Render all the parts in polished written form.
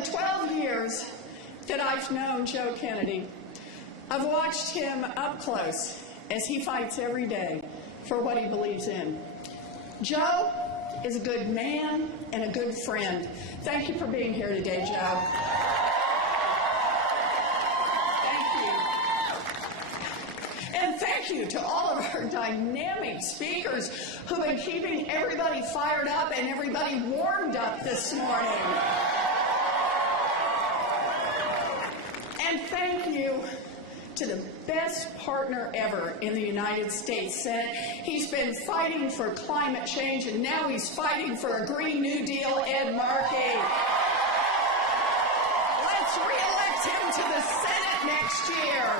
the 12 years that I've known Joe Kennedy, I've watched him up close as he fights every day for what he believes in. Joe is a good man and a good friend. Thank you for being here today, Joe. And thank you to all of our dynamic speakers who've been keeping everybody fired up and everybody warmed up this morning. And thank you to the best partner ever in the United States Senate. He's been fighting for climate change, and now he's fighting for a Green New Deal, Ed Markey. Let's re-elect him to the Senate next year.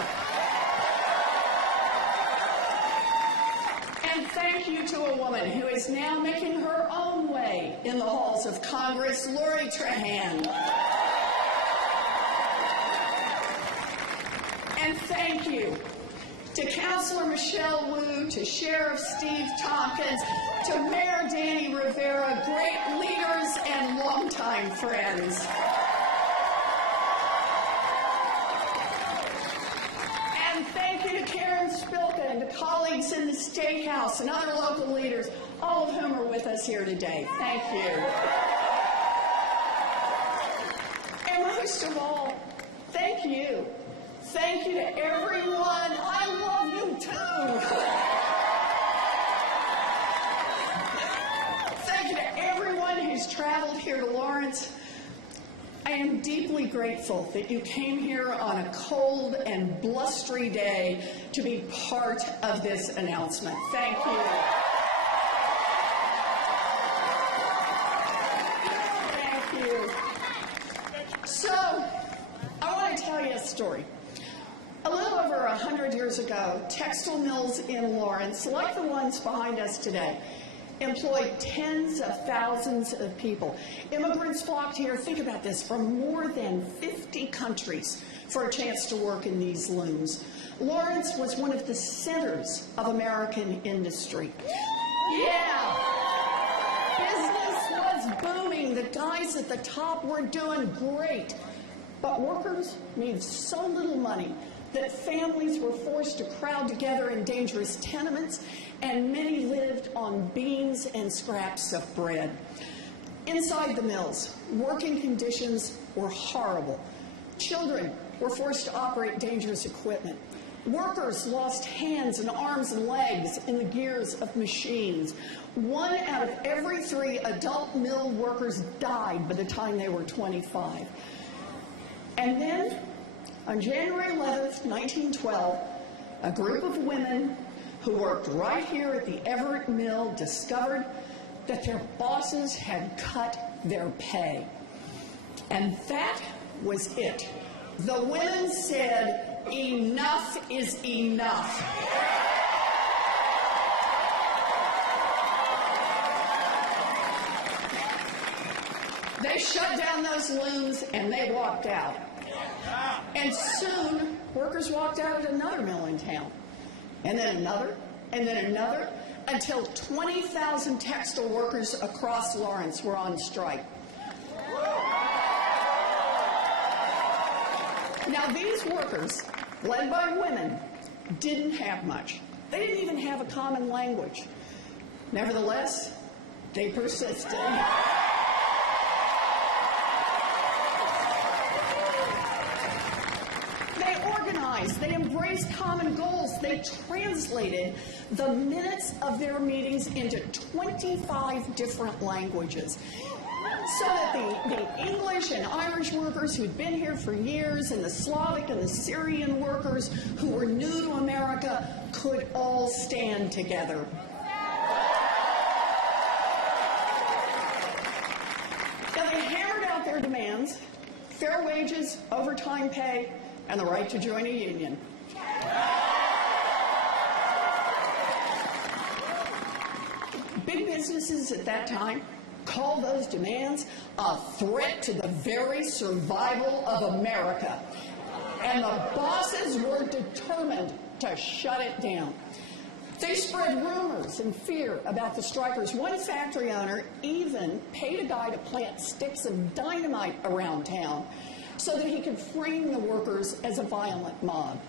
And thank you to a woman who is now making her own way in the halls of Congress, Lori Trahan. And thank you to Councilor Michelle Wu, to Sheriff Steve Tompkins, to Mayor Danny Rivera, great leaders and longtime friends. And thank you to Karen Spilka and to colleagues in the State House and other local leaders, all of whom are with us here today. Thank you. And most of all, thank you. Thank you to everyone. I love you too. Thank you to everyone who's traveled here to Lawrence. I am deeply grateful that you came here on a cold and blustery day to be part of this announcement. Thank you. Thank you. So, I want to tell you a story. A little over 100 years ago, textile mills in Lawrence, like the ones behind us today, employed tens of thousands of people. Immigrants flocked here, think about this, from more than 50 countries for a chance to work in these looms. Lawrence was one of the centers of American industry. Yeah! Business was booming. The guys at the top were doing great. But workers made so little money that families were forced to crowd together in dangerous tenements, and many lived on beans and scraps of bread. Inside the mills, working conditions were horrible. Children were forced to operate dangerous equipment. Workers lost hands and arms and legs in the gears of machines. 1 out of every 3 adult mill workers died by the time they were 25. And then, on January 11th, 1912, a group of women who worked right here at the Everett Mill discovered that their bosses had cut their pay. And that was it. The women said, enough is enough. They shut down those looms and they walked out. And soon, workers walked out at another mill in town, and then another, and then another, until 20,000 textile workers across Lawrence were on strike. Now, these workers, led by women, didn't have much. They didn't even have a common language. Nevertheless, they persisted. They embraced common goals. They translated the minutes of their meetings into 25 different languages, so that the English and Irish workers who'd been here for years, and the Slavic and the Syrian workers who were new to America could all stand together. Now, they hammered out their demands: fair wages, overtime pay, and the right to join a union. Big businesses at that time called those demands a threat to the very survival of America. And the bosses were determined to shut it down. They spread rumors and fear about the strikers. One factory owner even paid a guy to plant sticks of dynamite around town so that he could frame the workers as a violent mob.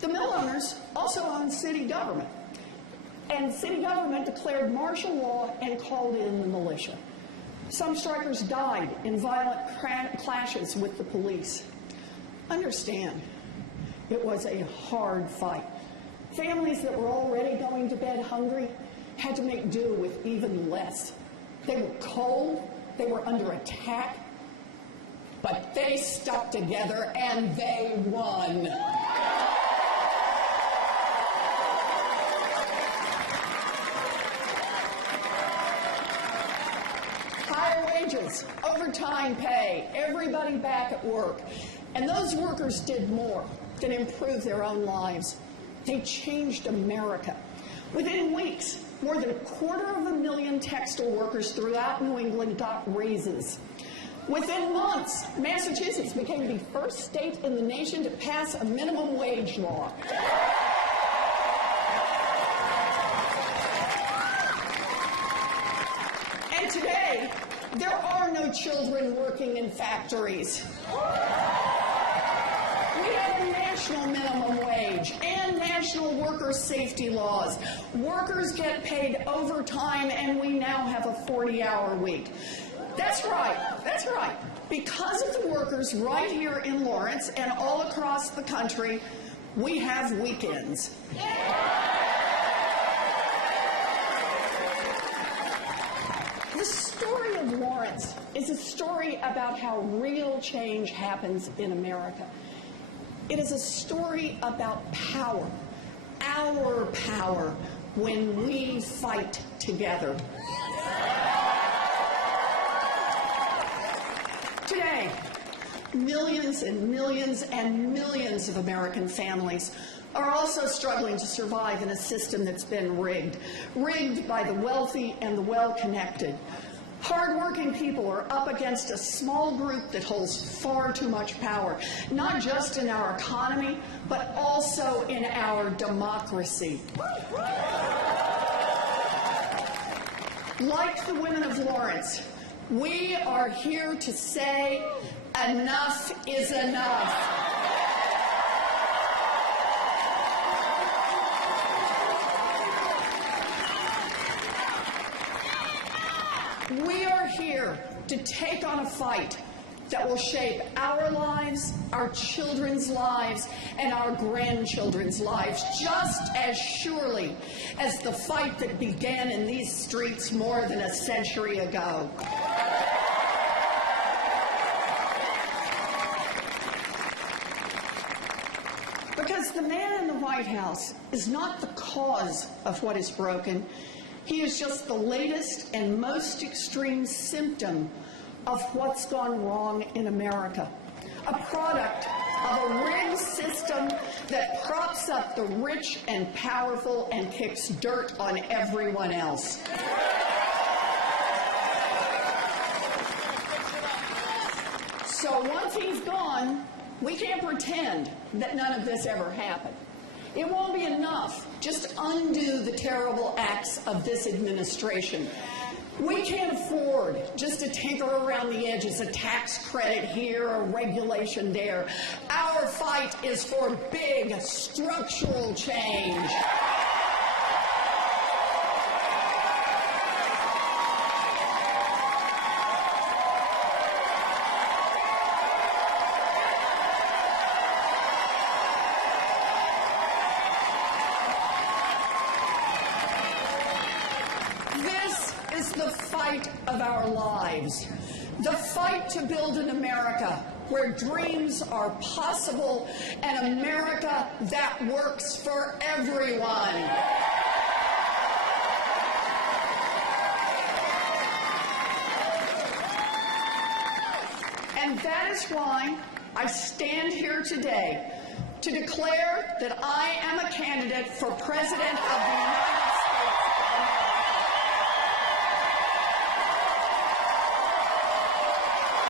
The mill owners also own city government, and city government declared martial law and called in the militia. Some strikers died in violent clashes with the police. Understand, it was a hard fight. Families that were already going to bed hungry had to make do with even less. They were cold, they were under attack, but they stuck together and they won. Higher wages, overtime pay, everybody back at work. And those workers did more than improve their own lives. They changed America. Within weeks, more than 250,000 textile workers throughout New England got raises. Within months, Massachusetts became the first state in the nation to pass a minimum wage law. And today, there are no children working in factories. We have a national minimum wage and national worker safety laws. Workers get paid overtime, and we now have a 40-hour week. That's right, that's right. Because of the workers right here in Lawrence and all across the country, we have weekends. The story of Lawrence is a story about how real change happens in America. It is a story about power, our power, when we fight together. Today, millions and millions and millions of American families are also struggling to survive in a system that's been rigged by the wealthy and the well-connected. Hard-working people are up against a small group that holds far too much power, not just in our economy, but also in our democracy. Like the women of Lawrence, we are here to say enough is enough. We are here to take on a fight that will shape our lives, our children's lives, and our grandchildren's lives just as surely as the fight that began in these streets more than a century ago. Because the man in the White House is not the cause of what is broken. He is just the latest and most extreme symptom of what's gone wrong in America. A product of a rigged system that props up the rich and powerful and kicks dirt on everyone else. So once he's gone, we can't pretend that none of this ever happened. It won't be enough just to undo the terrible acts of this administration. We can't afford just to tinker around the edges, a tax credit here, a regulation there. Our fight is for big structural change. Is the fight of our lives, the fight to build an America where dreams are possible, an America that works for everyone. And that is why I stand here today to declare that I am a candidate for President of the United States.